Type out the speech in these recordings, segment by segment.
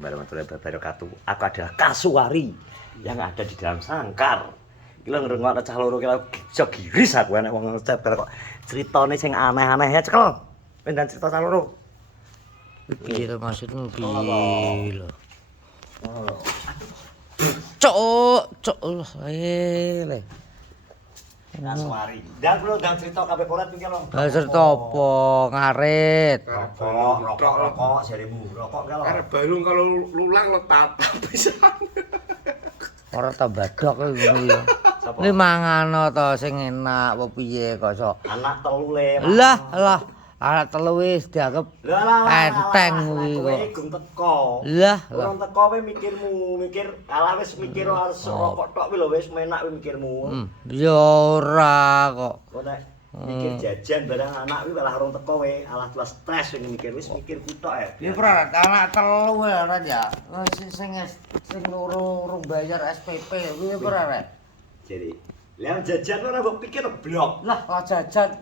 Barakatuh. Aku adalah Kasuari yang ada di dalam sangkar. Iki lho ngrungokno cah loro ki iso giris aku enek wong ceber kok critane sing aneh-aneh ya cekel. Pendan cerita cah loro. Piye to maksudmu piye lho? Cok le. Kasuari. Dan cerita kabeh koret iki lho. Cerita apa? Ngarit. Rokok jarimu. Rokok ki lho. Arep balung kalau lulang lo tatap pisan. Ora ta badhok ngono ya. Ini mangano to sing enak apa piye kok sok. Anak telule. Lah, anak telu wis dianggep enteng kuwi kok. Kowe gum teko. Lah, Urung teko kowe mikir alah wis mikir harus rokok tok lho wis menak kowe mikirmu. Ya ora kok. Kok nek mikir jajan barang anak kuwi malah urung teko kowe alah telah stres sing mikir wis mikir kutok ya. Ya ora anak telu ora ya. Sing loro urung bayar SPP kuwi ora rek. Jadi, lihat jajan ora mbok pikir blok. Lah, kok jajan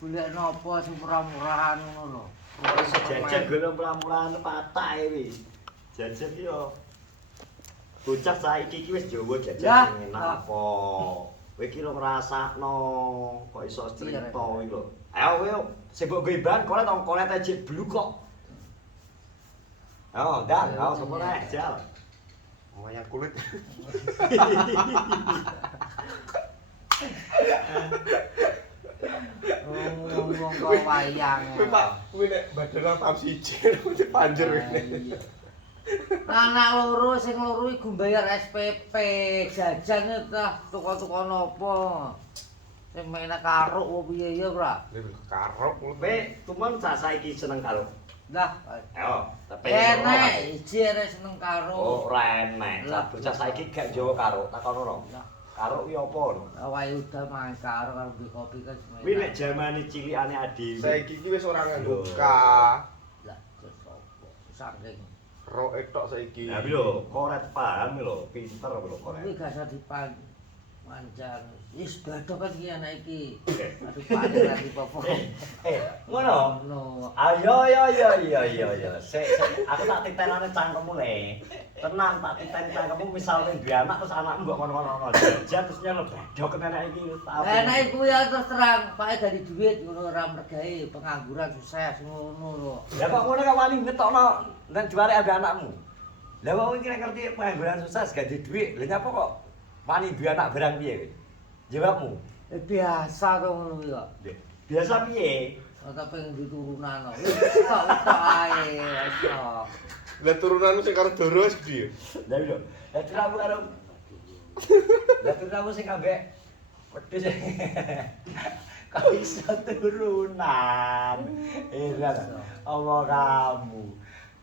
golek napa sing murah-murahan ngono lho. Jajan golek murah-murahan patah iki. Jajan ki yo bocah saiki iki wis Jawa jajan sing enak apa. Kowe iki lho ngrasakno kok iso cerita iki lho. Ayo kowe sing mbok gawe bahan kolet tong kolet aja bluk kok. Oh, dan, sopo nek jal. Wayang kulit. Ngomong kok wayang. Pak, kuwi nek badan tahun 1 panjer ngene. Anak loro sing loro iku bayar SPP, jajan tah tuku-tuku napa. Sing menak karuk opo piye ya, Bra? Karok Kowe tumen saiki seneng karo. Lah, Ayo, tapi enek iji arek seneng karo. Oh, ora enek. Bocah saiki gak njowo karo, takono. Karo kuwi apa no? Wae udah main karo karo beli kopi kan semuanya. Kuwi nek jamane cilikane Adi. saiki iki wis ora nganggo K. Lah, terus apa? Saking. Rok etok saiki. Lah lho, koret paham lho, pinter lho koret. Kuwi gak usah dipanjang. Wis badhok kan iki anak iki. Aduh paling lagi apa. Ngono. No. Ayo. Sik, aku tak titenane cangkemmu le. Tenang tak titen cangkemmu misale duwe anak terus anakmu mbok ngono-ngono. Jajan terus nyel badhok enek iki. Enak iku ya terus terang, Pak dari duit ngono ora mergawe, pengangguran sukses ngono lho. Lah kok ngono kok wani ngetokno nek diware ambek anakmu. Lah wong iki nek ngerti pengangguran sukses gak duwe duit. Lah nyapa kok wani duwe anak barang piye kowe? Jawabmu. Biasa to ngono kuwi kok. Biasa piye? Ora pengen diturunan. Wis tok ae, wis tok. Lah turunanmu sing karo Doro wis gedhe. Lah lho. Lah tiramu karo Lah tiramu sing ambek wedhus. Kok iso turunan? Heran. Apa kamu?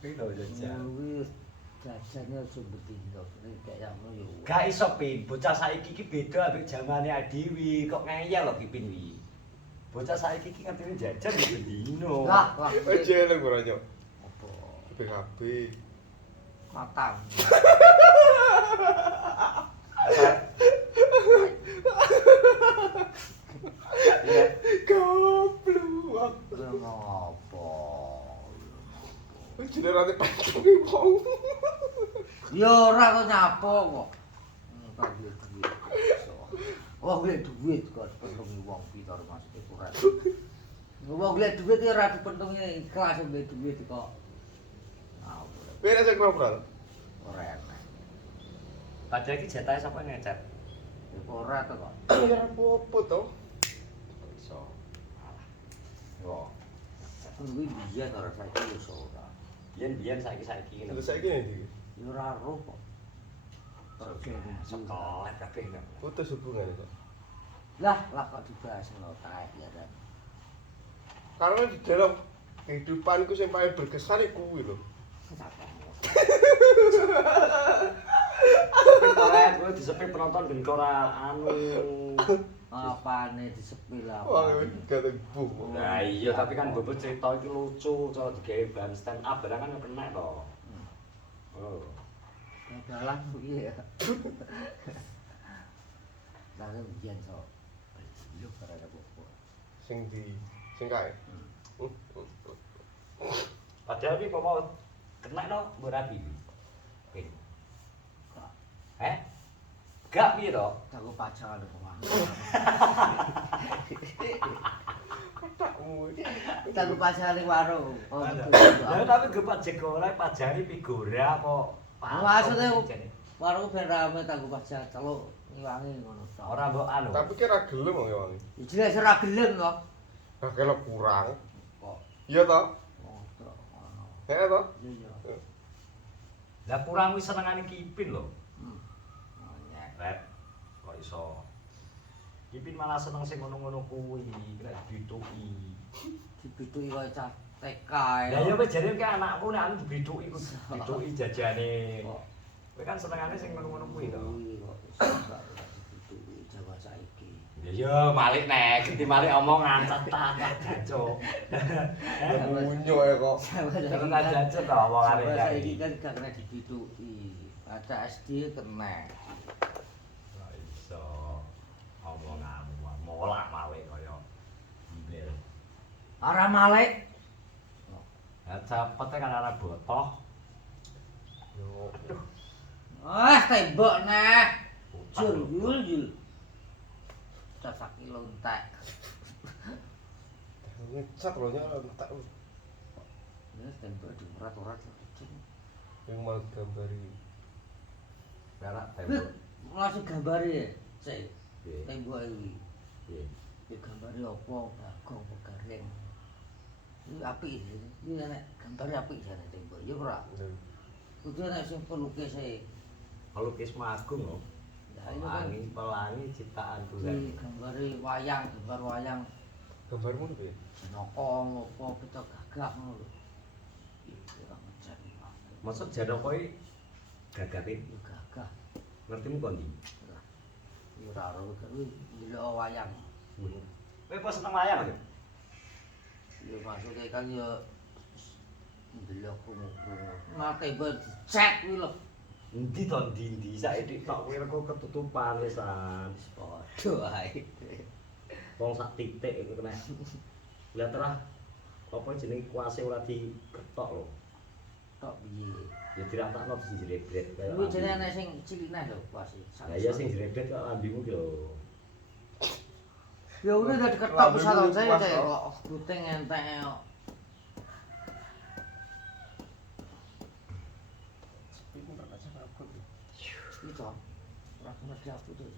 Iki lho jajan. Wis jajannya sumber dino, ini kayak ngono yo. Gak iso pin, bocah saiki iki beda ambek zamane Adiwi, kok ngeyel lho Pin wi. Bocah saiki iki ngertine jajan yo bendino. Lah, Aja eleng ora nyok. apa? BKB. Matang. Goblok. Ngopo? Wis jenenge pengen wong. Ya ora kok nyapo kok. Tak duit. Wong golek duit kok pentungi wong pitor maksude kurang. Wong golek duit ya ora dipentungi ikhlas golek duit kok. Kowe nek sing ngobrol. Ora enak. Padahal iki jatahe sapa ngecat? Ora to kok. Ya apa to? Iso. Yo. Kuwi biyen ora saiki wis ora. Biyen saiki Lha saiki ndi? Ya ora roh kok. Sekolah kabeh. Putus hubungan kok. Lah kok dibahas ngono tae ya kan. Karena di dalam kehidupanku sing paling berkesan iku kuwi lho. Koret kuwi disepi penonton ben ora anu. Apane disepil apa? Wah, gak buh. Nah iya tapi kan bobot cerita iki lucu, cara digawe bahan stand up barang kan penek to. Oh. Dalan piye ya? Lah biyen so. Yo ora ada apa. Sing kae. Padahal iki kok mau Kena no mbok rapi. Pin. Gak piye to? Aku pacaran kok. Kotakmu iki. Aku pacaran ning warung. Oh, Lah tapi ge pajegora pajari pigora apa maksudnya warung ben rame tak pacaran celuk ngiwangi ngono tok. ora mbok anu. Tapi kira gelem kok ya. Jelas ora gelem kok. Nah, kalau kurang. Kok. Iya toh? Oh, tok ngono. Heeh toh? Iya. Lah kurang wis senengane Kipin lho. Nyek. Rep kok iso. Kipin malah seneng sing ngono-ngono kuwi, kena dibituki. Dibituki koyo cah TK. Lah ya wis jare ke anakku nek anu dibituki ku dibituki jajane. Kok. Kowe kan senengane sing ngono-ngono kuwi to. Dibituki Jawa saiki. Ya yo malik nek, ganti malik omongan cetak jancuk. Munyo ya kok. Cetak jancuk to omongane Jawa saiki iki. kan gak kena dibituki. Ada SD kena. Ora iso omonganmu molak malik kaya gibel. Ora malik. Ya cepete kan ora botoh. Yo. Ah, tembok neh. Jul yul. Casak kilo entek. Ngecat lho nya entek. Ya tembok diurat-urat. Yang mau gambari. Berak Wih, tembok. langsung gambare ya. Sik, Piye? tembok iki. Piye? Ya gambare apa? Bagong apa gareng. Iki apik iki. Iki nek gambare apik jane tembok. Ya ora. Kudu nek sing pelukis e. Pelukis Agung lho. Lah itu kan Pelangi ciptaan iki Tuhan. gambare wayang, gambar wayang. Gambarmu piye? Jenaka apa kita gagak ngono lho. Iki ora ngecat. Maksud Janaka iki gagate Ya gagah. ngertimu kondi. Ya ora ora kuwi ndelok wayang. Kowe pas seneng wayang lho. Ya maksudnya kan ya ndelok krungu-krungu. Mate mbok dicek kuwi lho. Endi to ndi saiki tok kowe rego ketutupan wisan. Padha ae. Wong sak titik iku kena. Lah terah apa jenenge kuase ora diketok lho. Tok piye? Ya diratakno dijrebret kaya. Kuwi jenenge ana sing cilik neh lho kuwi. Lah iya sing jrebret kok lambimu ki lho. Ya udah udah diketok bisa lho saya kok puting entek kok. Iku tak kacak aku. Itu. Ora ngerti aku tuh.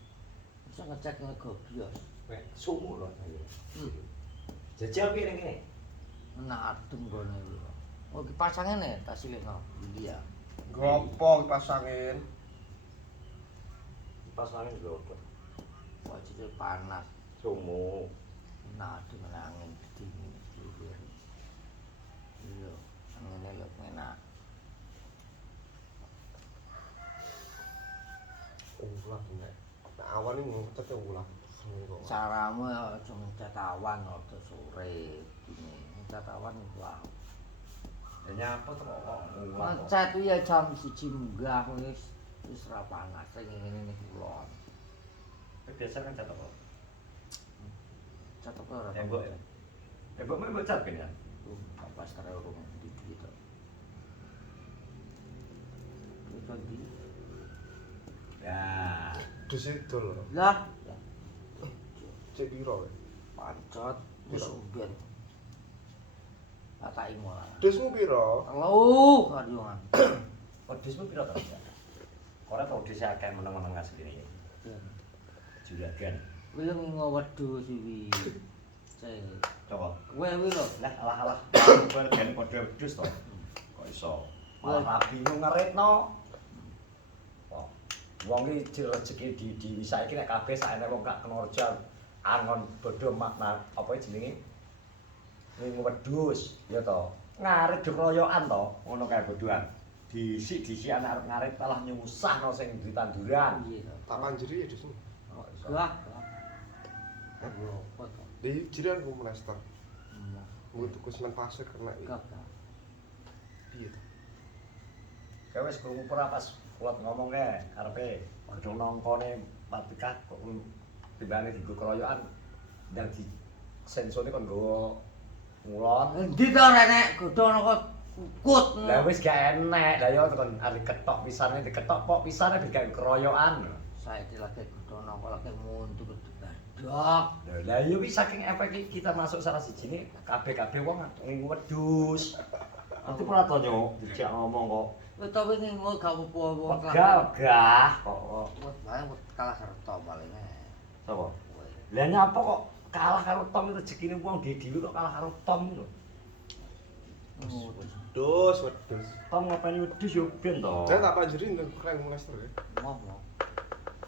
Bisa ngecek ngegobios. Kowe sumu lho ayo. Jajal piye ning kene? Enak adem gone kuwi. Oh ki pasange ne tak silihno. Iya. Gopo pasangin. Pas angin lho. Wajib panas. Sumu. Enak adem angin dingin. Iya. Angine lho enak. Ulah nek. Nah, awan iki ngecat ulah. Seneng kok. Caramu aja ngecat awan waktu sore ini ngecat awan wah Ya nyapa to kok. ngecat kuwi ya jam 1 munggah wis ra panas sing ngene iki kulon Biasa kan cat apa? cat apa ora Tembok ya? Tembok mbok cat kan ya? pas karo urung di gitu itu di Ya. Dus itu lho. lah Cek piro wae? pancot wis umben pataki malah Dusmu piro? lu kadungan Wedhusmu piro to? Ora tau dhisik akeh meneng-meneng asline. Juragan. kuwi ngowedhus iki cek Coba. kowe kuwi lho Lah alah-alah keluargane padha wedhus to. Kok iso? Malah rabimu ngeritno. Kok wong iki rezeki di saiki nek kabeh sak enek wong gak kena reja angon bodho makna apa jenenge? Ning wedhus ya to. Ngarit dikeroyokan to, ngono kae bodhoan. Disik-disik anak arep ngarit malah nyusahno sing di tanduran. iya Tak panjeri ya dusmu. Kok iso? gah apa to Di jiran ku menester. Mu tuku semen pasir kena iki. gagah Piye to? Kowe wis krungu ora pas kulat ngomong kae arepe padha nongkone Patikah kok timbane dienggo keroyokan ndang di sensone kon nggawa ngulon. endi to rek nek godhono kok kukut. Lah wis gak enek. Lah yo tekan ari ketok pisane diketok pok pisane digawe keroyokan. Saiki lagi kudono kok lagi mundur dadak. Lah yo wis saking efek kita masuk salah sijine kabeh-kabeh wong ngingu wedhus. Aku ora to nyok, dijak ngomong kok. Wis to wingi mau gak apa-apa Gagah kok. Wes bae kalah karo to paling. Sapa? Lah nyapa kok kalah karo Tom itu rezekine wong dhewe kok kalah karo Tom lho. Wedhus. Tom ngopeni wedhus yo ben to. Saya tak panjeri untuk keren Leicester ya. Ngomong.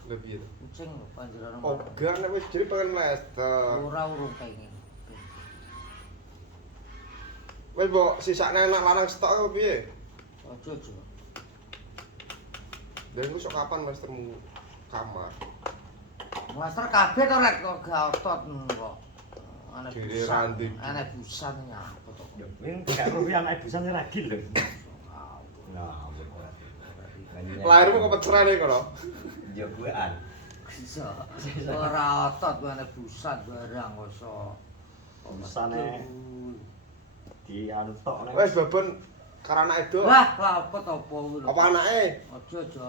Lebih itu. Kucing lho panjenengan. Ogah nek wis jadi pengen Leicester. Ora urung pengen. Wis mbok sisakne anak lanang stok apa piye? Ojo. Dan iku sok kapan Leicestermu kamar? Master kabeh to rek kok gak otot kok. Ana Jere busan. randi. Ana busan nyapa to. Yo wing gak rugi anak busan ragil lho. Nah, Lahirmu kok pecerane kono? yo kuean. Bisa. Ora otot ana busan barang kok. Busane di anu tok nek. Wis babon karo anak edo. Wah, apa to apa kuwi lho. Apa anake? Ojo.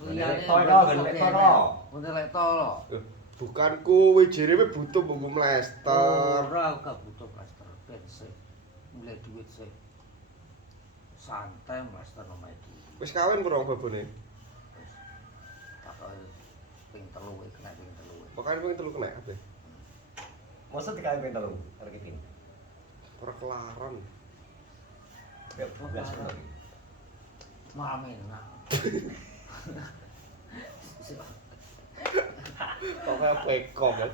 Lek to lho. Untuk lek to lho. Bukan kuwi jere butuh bumbu Leicester. Ora gak butuh master ben sik. Mulai duit sik. Santai master nomor iki. Wis kawin pura babone? Tak ping 3 kena ping 3. Pokoke pengen telu kena kabeh. Mosok dikae ping telu arek iki. Ora kelaran. Ya bulas lho. Mamena. Pokoke pekong ya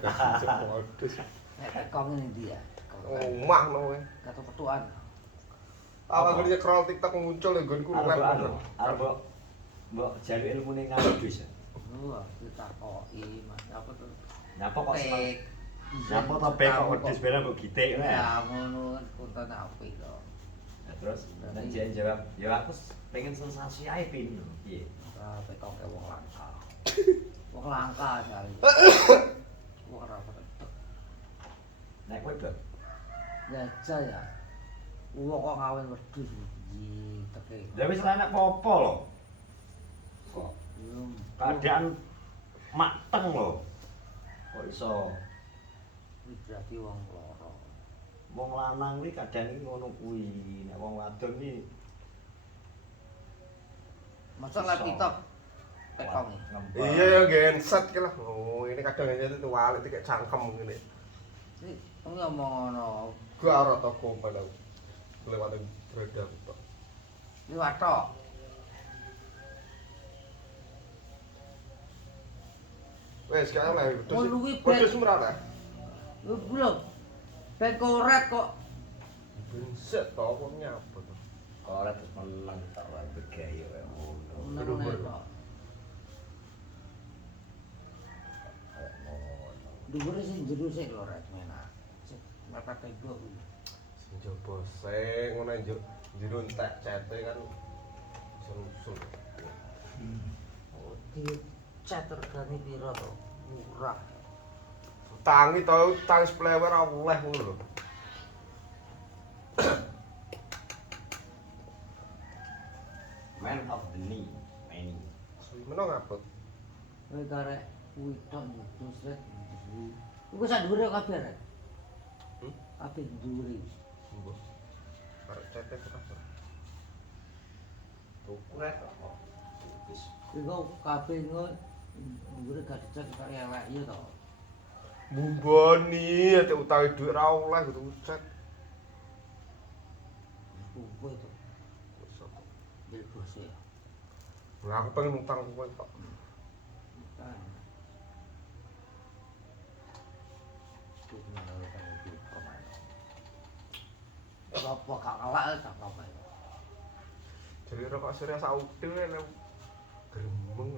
modus. Nek tekong ini dia. Omah no kowe. Kata petuan. Apa kerja scroll TikTok muncul ya nggonku live. Arep mbok jari ilmune ngadus. Wah, ditakoki Mas. Apa tuh? Nyapa kok seneng. Nyapa to bek kok wedhus bener mbok gitik ngono ya. Ya ngono konten apik to. Terus nek dia jawab, ya aku pengen sensasi ae pin. Piye? Ora petoke wong langka. Wong langka jare. Wong ora petek. Nek kowe beb. Gajah ya. Wong kok ngawin wedhus iki teke. Lah wis ora enak apa-apa lho. Kok keadaan mateng lho. Kok iso berarti wong loro. wong lanang kuwi kadang iki ngono kuwi. Nek wong wadon iki Masuk live TikTok. Tekong. Iya ya genset ki lah. Oh, ini kadang aja itu walik kayak cangkem ngene. Iki ngomong ngono. Gua ora toko padahal. Lewat beredar tok. Liwat tok. Wes kaya lah. Ngono kuwi Terus merata. belum. Ben korek kok. Genset to apa nyapa to. ora terus menang tak wae begaya wae ngono. Ngono kok. Dhuwure sing jero sik lho rek menak. Sik mepet tembok kuwi. Sing jopo sing ngono njuk jero entek cete kan susul. Oh, di chat regane piro to? Murah. Tangi to tangis plewer oleh ngono lho. Man of the knee, many. Menong ngapot. Kowe karek kuwi tok terus rek. Iku sak dhuwure kabeh rek. Kabeh dhuwure. Mbok. Arek cete apa? Tuku rek kok. Wis Iku kabeh ngono dhuwure gak dicek karo elek iya to. Mumboni ate utawi dhuwit ra oleh kudu cek. Kuwi to. Bil bose. Lah aku pengen utang kowe tok. Kan. Kuwi ngono kan iki kemana. Apa gak kelak tak apa. Jadi rokok surya saude nek gremeng.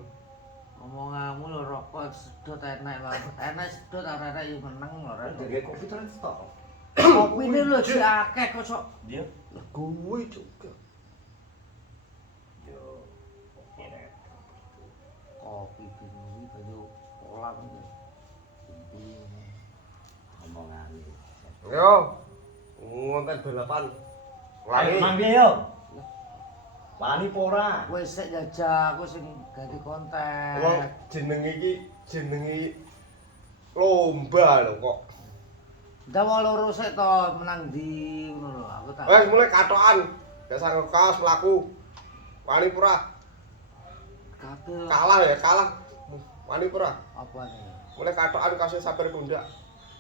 Omonganmu lho rokok sedot enek banget. Enek sedot arek-arek yo meneng lho rek. Jadi kopi terus stok. Kopi ini lho si akeh kok sok. Dia Kuwi juga. yo ini Kopi bingung banyu kolam iki. omongan. Yo. Ngonten balapan Wani. Mang piye yo? Wani apa ora? Kowe sik jajak, kowe sing ganti konten. Wong jenenge iki jenenge lomba lho kok. Ndak wong loro sik to menang ndi ngono lho, aku tak. Wes mulai katokan. Biasa ngekas mlaku. Wani pura. Kabeh Kalah ya, kalah. Wani pura. apa nih? Mulai katokan kasih sabar pundak.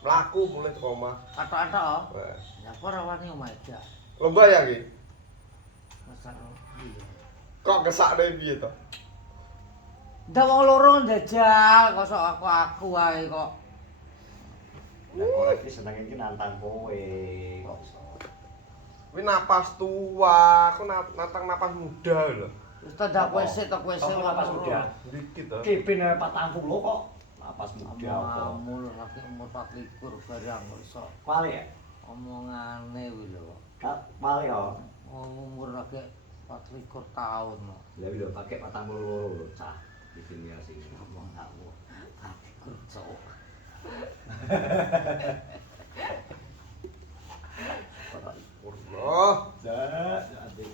Mlaku mulai teko omah. Katok-katok. Wes. Ya apa ora wani omah aja. Lomba ya iki. Masa iya. Kok gesakne piye to? Ndak wong loro njajal, kok sok aku wae kok. Lah kok iki seneng iki nantang kowe. Kok iso? Kuwi napas tua, aku nantang napas muda lho. Wis to ndak kowe sik to kowe sik Kok napas muda? Dikit to. Kipin 40 kok. Napas muda apa? Amul lagi umur 24 barang kok iso. Wale ya? Omongane kuwi lho. Wale ya. Umur lagi 24 tahun. Lah lho pakai 42 lho cah. Di dunia sing Ngomong aku. Tapi kerja. Oh, Dah, adik.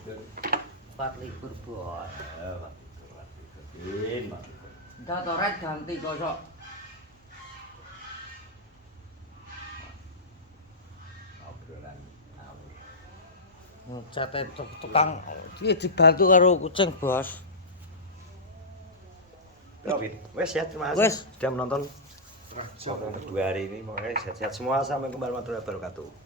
24 bos. Bin, Ndak to rek ganti kosok. obrolan. Cate tukang iki dibantu karo kucing, Bos. Wes ya, terima kasih Wes. sudah menonton nah, kedua hari ini. Makanya sehat-sehat semua. Sampai kembali warahmatullahi wabarakatuh.